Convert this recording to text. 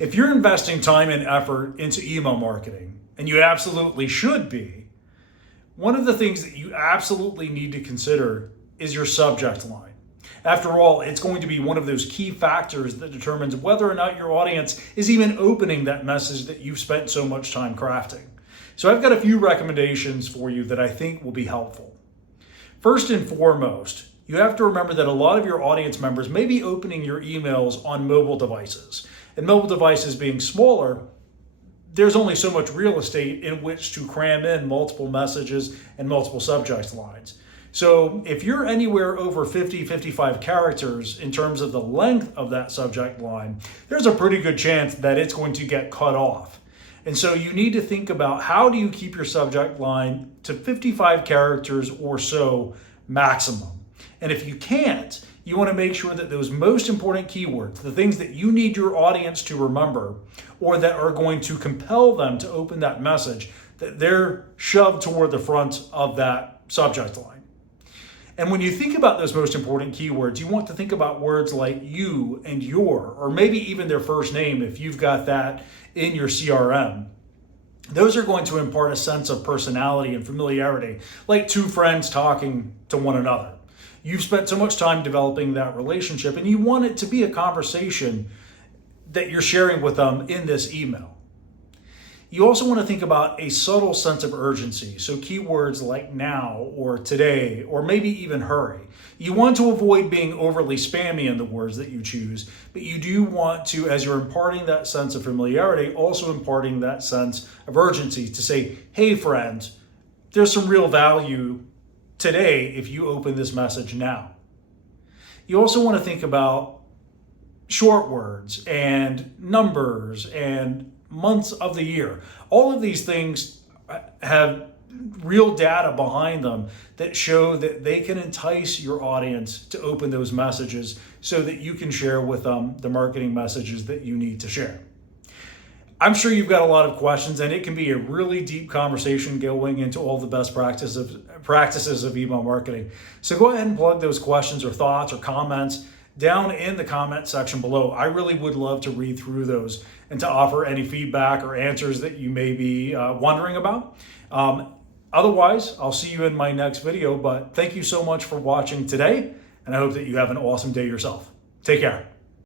If you're investing time and effort into email marketing, and you absolutely should be, one of the things that you absolutely need to consider is your subject line. After all, it's going to be one of those key factors that determines whether or not your audience is even opening that message that you've spent so much time crafting. So I've got a few recommendations for you that I think will be helpful. First and foremost, you have to remember that a lot of your audience members may be opening your emails on mobile devices. And mobile devices being smaller, there's only so much real estate in which to cram in multiple messages and multiple subject lines. So if you're anywhere over 50, 55 characters in terms of the length of that subject line, there's a pretty good chance that it's going to get cut off. And so you need to think about, how do you keep your subject line to 55 characters or so maximum? And if you can't, you want to make sure that those most important keywords, the things that you need your audience to remember or that are going to compel them to open that message, that they're shoved toward the front of that subject line. And when you think about those most important keywords, you want to think about words like you and your, or maybe even their first name if you've got that in your CRM. Those are going to impart a sense of personality and familiarity, like two friends talking to one another. You've spent so much time developing that relationship, and you want it to be a conversation that you're sharing with them in this email. You also want to think about a subtle sense of urgency. So keywords like now or today or maybe even hurry. You want to avoid being overly spammy in the words that you choose, but you do want to, as you're imparting that sense of familiarity, also imparting that sense of urgency to say, hey friend, there's some real value today if you open this message now. You also want to think about short words and numbers and months of the year. All of these things have real data behind them that show that they can entice your audience to open those messages so that you can share with them the marketing messages that you need to share. I'm sure you've got a lot of questions, and it can be a really deep conversation going into all the best practices of email marketing. So go ahead and plug those questions or thoughts or comments down in the comment section below. I really would love to read through those and to offer any feedback or answers that you may be wondering about. Otherwise, I'll see you in my next video, but thank you so much for watching today, and I hope that you have an awesome day yourself. Take care.